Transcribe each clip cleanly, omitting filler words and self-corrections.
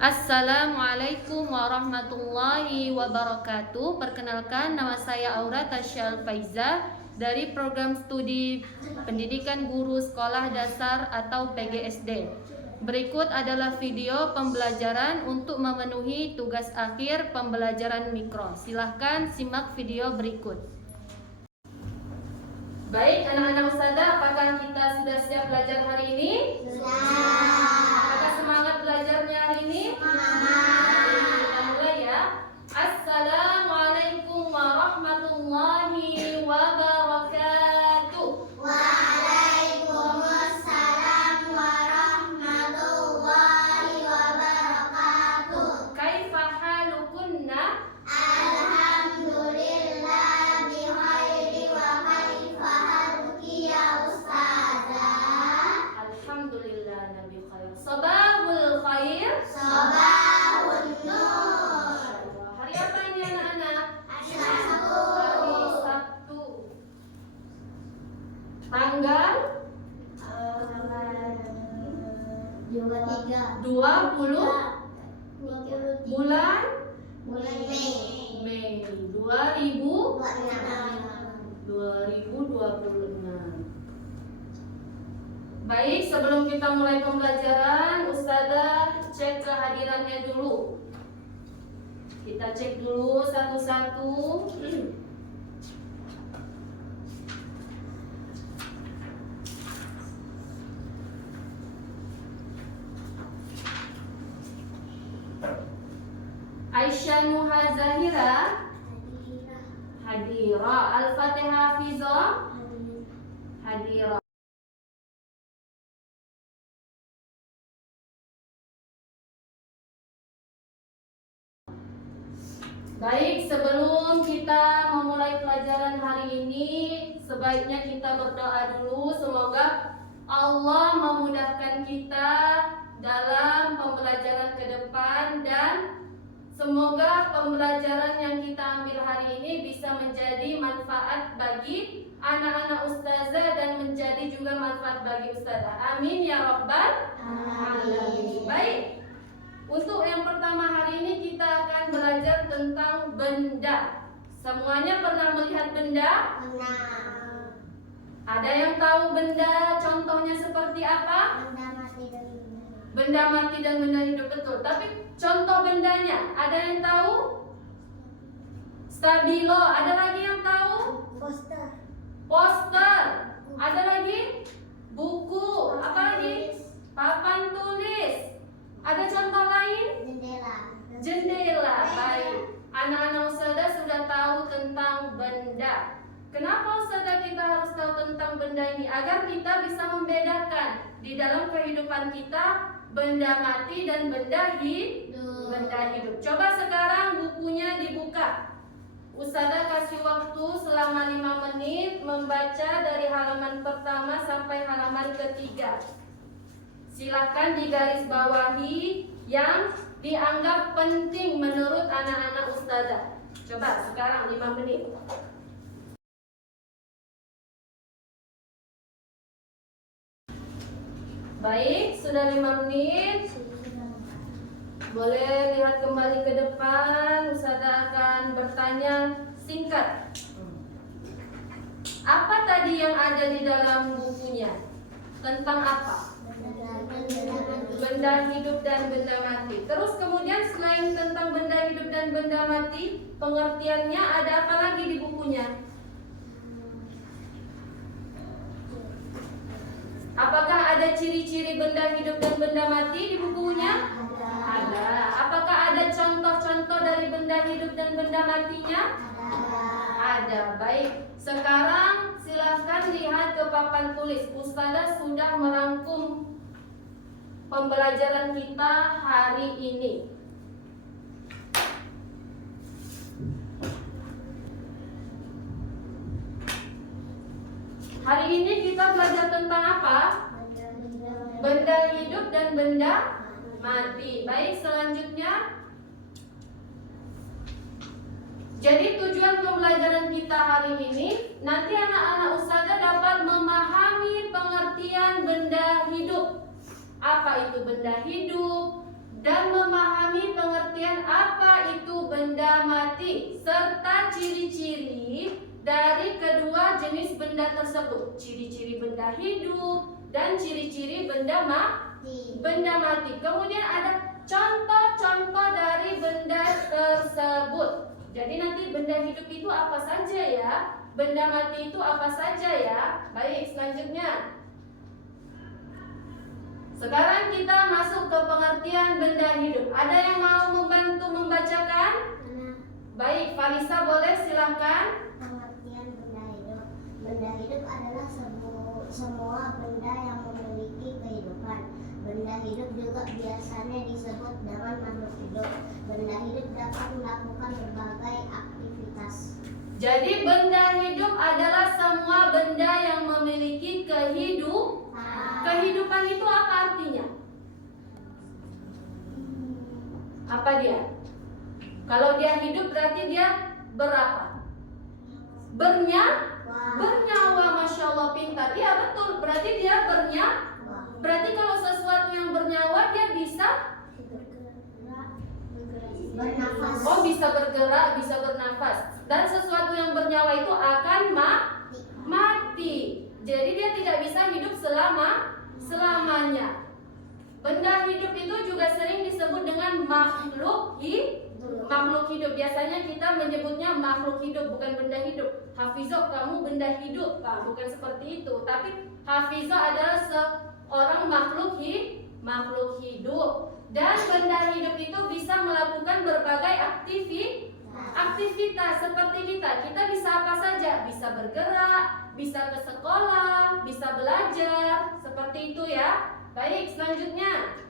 Assalamualaikum warahmatullahi wabarakatuh. Perkenalkan, nama saya Aura Tasyal Faiza dari program studi Pendidikan Guru Sekolah Dasar atau PGSD. Berikut adalah video pembelajaran untuk memenuhi tugas akhir pembelajaran mikro. Silahkan simak video berikut. Baik, anak-anak ustazah, apakah kita sudah siap belajar hari ini? Apakah semangat belajarnya hari ini? Kita mulai ya. Assalamualaikum warahmatullahi wabarakatuh. Waalaikumsalam warahmatullahi wabarakatuh. Kaifa halukunna? Alhamdulillah bikhairi wa kaifa haluki ya ustazah. Alhamdulillah nabi khair. Sabahul khair. Sabahun nur. Hari apa ini anak-anak? Hari Hari Sabtu. Tanggal 20 bulan Mei 2026. Baik, sebelum kita mulai pembelajaran, ustazah cek kehadirannya dulu. Kita cek dulu satu-satu. Aisyah Nuha Zahira hadira. Al-Fatihah Hafizah hadira. Baik, sebelum kita memulai pelajaran hari ini, sebaiknya kita berdoa dulu. Semoga Allah memudahkan kita dalam pembelajaran ke depan, dan semoga pembelajaran yang kita ambil hari ini bisa menjadi manfaat bagi anak-anak ustazah dan menjadi juga manfaat bagi ustazah. Amin ya rabbal alamin. Baik. Untuk yang pertama hari ini kita akan belajar tentang benda. Semuanya pernah melihat benda? Ada yang tahu benda contohnya seperti apa? Benda mati dan benda hidup, betul. Tapi contoh bendanya, ada yang tahu? Stabilo. Ada lagi yang tahu? Poster. Ada lagi? Buku. Apa lagi? Papan tulis. Ada contoh lain? Jendela. Baik. Anak-anak ustazah sudah tahu tentang benda. Kenapa ustazah kita harus tahu tentang benda ini? Agar kita bisa membedakan di dalam kehidupan kita benda mati dan benda hidup. Coba sekarang bukunya dibuka. Ustazah kasih waktu selama 5 menit membaca dari halaman pertama sampai halaman ketiga. Silahkan digarisbawahi yang dianggap penting menurut anak-anak ustazah. Coba sekarang 5 menit. Baik, sudah 5 menit. Boleh lihat kembali ke depan. Ustazah akan bertanya singkat. Apa tadi yang ada di dalam bukunya? Tentang apa? Benda hidup dan benda mati. Terus kemudian selain tentang benda hidup dan benda mati, pengertiannya ada apa lagi di bukunya? Apakah ada ciri-ciri benda hidup dan benda mati di bukunya? Ada. Apakah ada contoh-contoh dari benda hidup dan benda matinya? Ada. Baik. Sekarang silahkan lihat ke papan tulis. Ustazah sudah merangkum pembelajaran kita hari ini. Hari ini kita belajar tentang apa? Benda hidup dan benda mati. Baik, selanjutnya. Jadi tujuan pembelajaran kita hari ini, nanti anak-anak ustazah dapat memahami pengertian benda hidup. Apa itu benda hidup? Dan memahami mati serta ciri-ciri dari kedua jenis benda tersebut. Ciri-ciri benda hidup dan ciri-ciri benda mati. Kemudian ada contoh-contoh dari benda tersebut. Jadi nanti benda hidup itu apa saja ya? Benda mati itu apa saja ya? Baik, selanjutnya. Sekarang kita masuk ke pengertian benda hidup. Ada yang mau membantu membacakan? Baik, Falisa boleh silakan. Pengertian benda hidup. Benda hidup adalah semua benda yang memiliki kehidupan. Benda hidup juga biasanya disebut dengan makhluk hidup. Benda hidup dapat melakukan berbagai aktivitas. Jadi benda hidup adalah semua benda yang memiliki kehidupan. Kehidupan itu apa artinya? Apa dia? Kalau dia hidup berarti dia berapa? Bernyawa, Masya Allah, pintar. Iya betul, berarti dia bernyawa. Berarti kalau sesuatu yang bernyawa dia bisa Bernafas. Oh, bisa bergerak, bisa bernafas. Dan sesuatu yang bernyawa itu akan mati. Jadi dia tidak bisa hidup selamanya. Benda hidup itu juga sering disebut dengan makhluk hidup. Biasanya kita menyebutnya makhluk hidup, bukan benda hidup. Hafizoh, kamu benda hidup. Nah, bukan seperti itu. Tapi Hafizoh adalah seorang makhluk hidup. Dan benda hidup itu bisa melakukan berbagai aktivitas seperti kita. Kita bisa apa saja? Bisa bergerak, bisa ke sekolah, bisa belajar. Seperti itu ya. Baik, selanjutnya.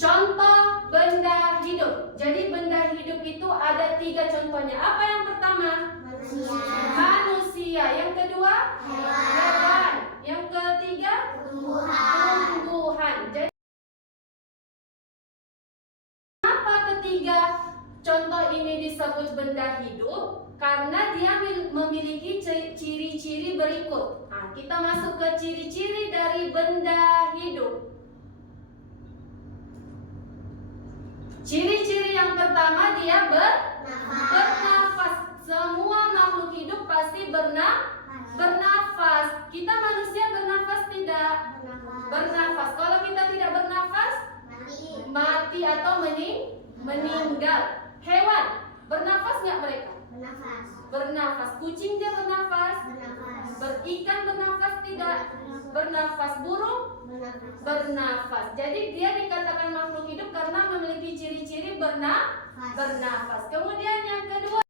Contoh benda hidup. Jadi benda hidup itu ada 3 contohnya. Apa yang pertama? Manusia. Yang kedua? Hewan. Yang ketiga? Tumbuhan. Jadi kenapa ketiga contoh ini disebut benda hidup? Karena dia memiliki ciri-ciri berikut. Nah, kita masuk ke ciri-ciri dari benda hidup. Ciri-ciri yang pertama, dia bernafas. Semua makhluk hidup pasti bernafas. Kita manusia bernafas tidak? Bernafas. Kalau kita tidak bernafas, mati atau meninggal. Hewan bernafas nggak mereka? Bernafas. Kucing dia bernafas? Berikan bernafas tidak? Bernafas. Burung bernafas. Jadi dia dikatakan makhluk hidup karena memiliki ciri-ciri bernafas. Kemudian yang kedua,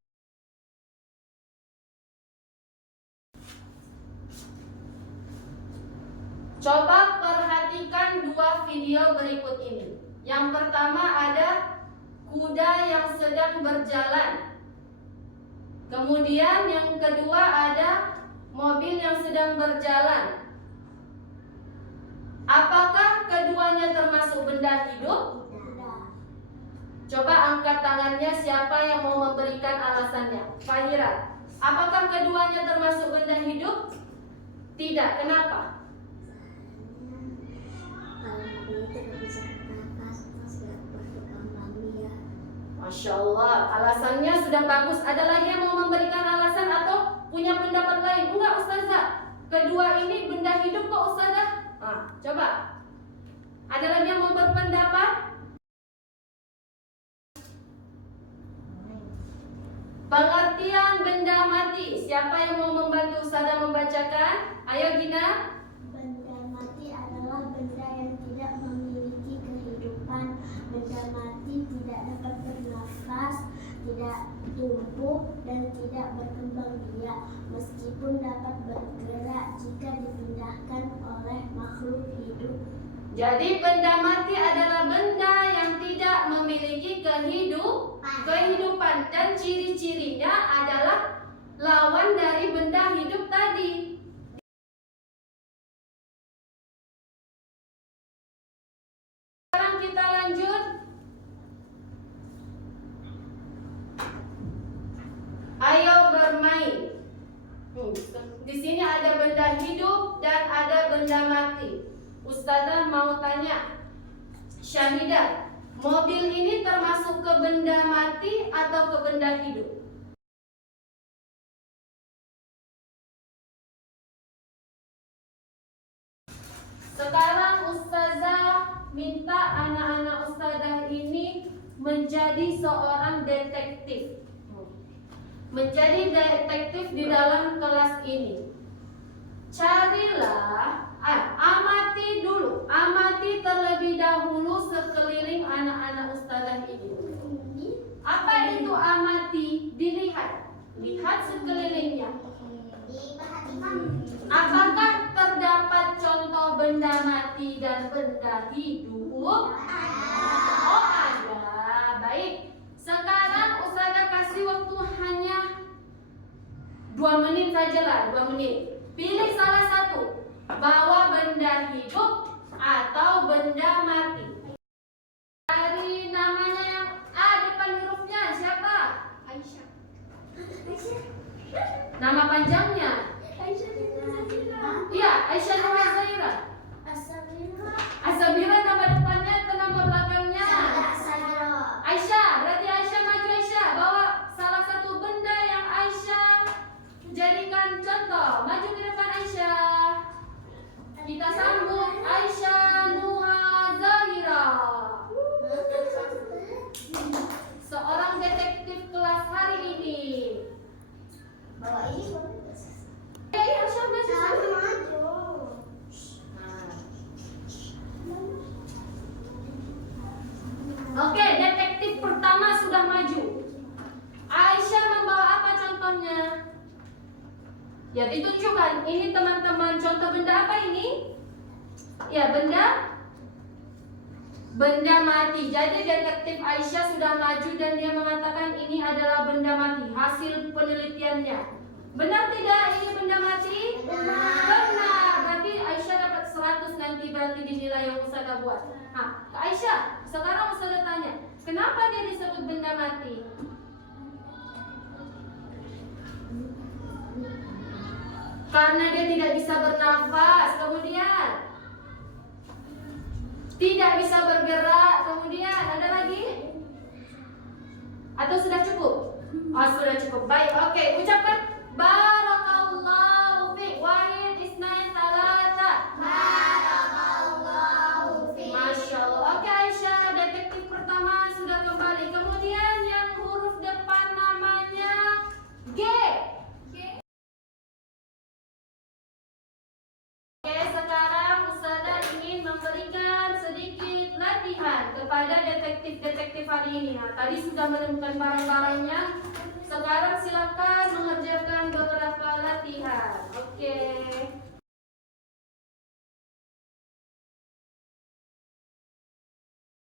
coba perhatikan 2 video berikut ini. Yang pertama ada kuda yang sedang berjalan. Kemudian yang kedua ada mobil yang sedang berjalan. Apakah keduanya termasuk benda hidup? Coba angkat tangannya siapa yang mau memberikan alasannya. Fahira, apakah keduanya termasuk benda hidup? Tidak, kenapa? Masya Allah, alasannya sudah bagus. Ada lagi yang mau memberikan alasan atau punya pendapat lain? Enggak, Ustazah. Kedua ini benda hidup kok, Ustazah? Nah, coba. Ada lagi yang mau berpendapat? Pengertian benda mati. Siapa yang mau membantu Ustazah membacakan? Ayo Gina. Benda mati adalah benda yang tidak memiliki kehidupan. Benda mati tidak dapat bernafas, tidak tumbuh, dan tidak berkembang biak, meskipun dapat bergerak jika dipindahkan oleh makhluk hidup. Jadi benda mati adalah benda yang tidak memiliki kehidupan dan ciri-cirinya adalah lawan dari benda hidup tadi. Sekarang kita lanjut. Ayo bermain. Di sini ada benda hidup dan ada benda mati. Ustazah mau tanya, Syahidah, Mobil ini termasuk ke benda mati atau ke benda hidup? Sekarang Ustazah minta anak-anak Ustazah ini menjadi seorang detektif. Menjadi detektif di dalam kelas ini. Carilah, amati dulu, amati terlebih dahulu sekeliling anak-anak Ustazah ini. Apa itu amati? Dilihat, lihat sekelilingnya. Apakah terdapat contoh benda mati dan benda hidup? Oh, ada. Baik. Sekarang Ustazah kasih waktu hanya 2 menit sajalah, 2 menit. Pilih salah satu. Bawa benda hidup atau benda mati. Dari namanya yang A depan hurufnya siapa? Aisyah. Nama panjangnya? Iya, Aisyah Nur Zaira. Asabira nama depannya atau nama belakangnya? Aisyah, berarti Aisyah maju Aisyah. Bawa salah satu benda yang Aisyah jadikan contoh. Maju ke depan Aisyah. Kita sambut Aisyah Nur Zaira. Seorang detektif kelas hari ini. Bawa ini Aisyah maju. Oke, detektif pertama sudah maju. Aisyah membawa apa contohnya? Ya, ditunjukkan. Ini teman-teman, contoh benda apa ini? Ya, benda mati. Jadi detektif Aisyah sudah maju dan dia mengatakan ini adalah benda mati. Hasil penelitiannya. Benar tidak ini benda mati? Benar. Berarti Aisyah dapat 100 nanti berarti dinilai yang Ustazah buat. Nah, Kak Aisyah, sekarang Ustazah tanya, kenapa dia disebut benda mati? Karena dia tidak bisa bernafas, kemudian tidak bisa bergerak, kemudian ada lagi? Atau sudah cukup? Oh, sudah cukup. Baik, oke. Ucapkan Barakallahu fiik. Wahid, isnain, talata. Barakallahu fiik. Masya Allah. Oke Aisyah, detektif pertama sudah kembali. Kemudian yang huruf depan namanya G. Oke, sekarang Ustazah ingin memberikan sedikit latihan kepada detektif-detektif hari ini. Nah, tadi sudah menemukan barang-barangnya. Sekarang silakan mengerjakan beberapa latihan. Oke.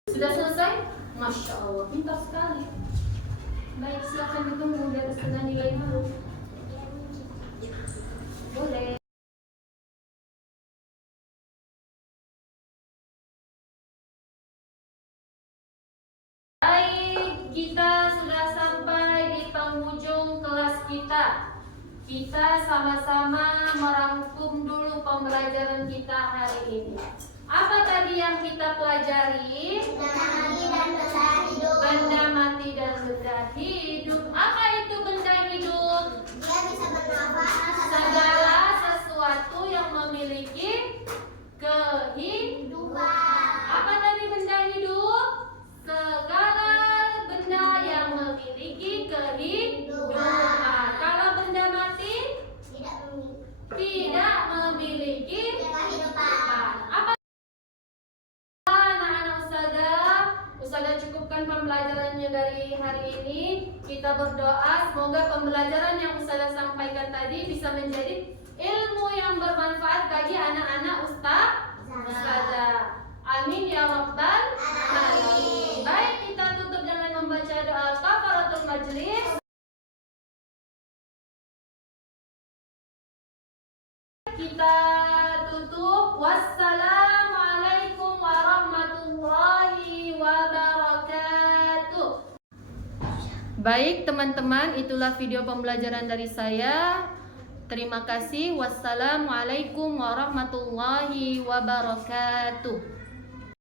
Sudah selesai? Masya Allah, pintar sekali. Baik, silakan ditunggu dari setengah nilai dulu. Boleh. Baik, kita sudah sampai di penghujung kelas kita. Kita sama-sama merangkum dulu pembelajaran kita hari ini. Apa tadi yang kita pelajari? Benda mati dan benda hidup. Apa itu benda hidup? Dia bisa bernafas. Segala sesuatu yang memiliki kehidupan. Apa tadi benda hidup? Segala benda yang memiliki kehidupan. Kalau benda mati tidak memiliki kehidupan. Apa anak-anak Ustazah cukupkan pembelajarannya dari hari ini. Kita berdoa semoga pembelajaran yang Ustazah sampaikan tadi bisa menjadi ilmu yang bermanfaat bagi anak-anak Ustazah. Amin ya rabbal alamin. Baik, kita tutup dengan membaca doa kafaratul majlis. Kita tutup. Wassalamualaikum warahmatullahi wabarakatuh. Baik teman-teman, itulah video pembelajaran dari saya. Terima kasih. Wassalamualaikum warahmatullahi wabarakatuh.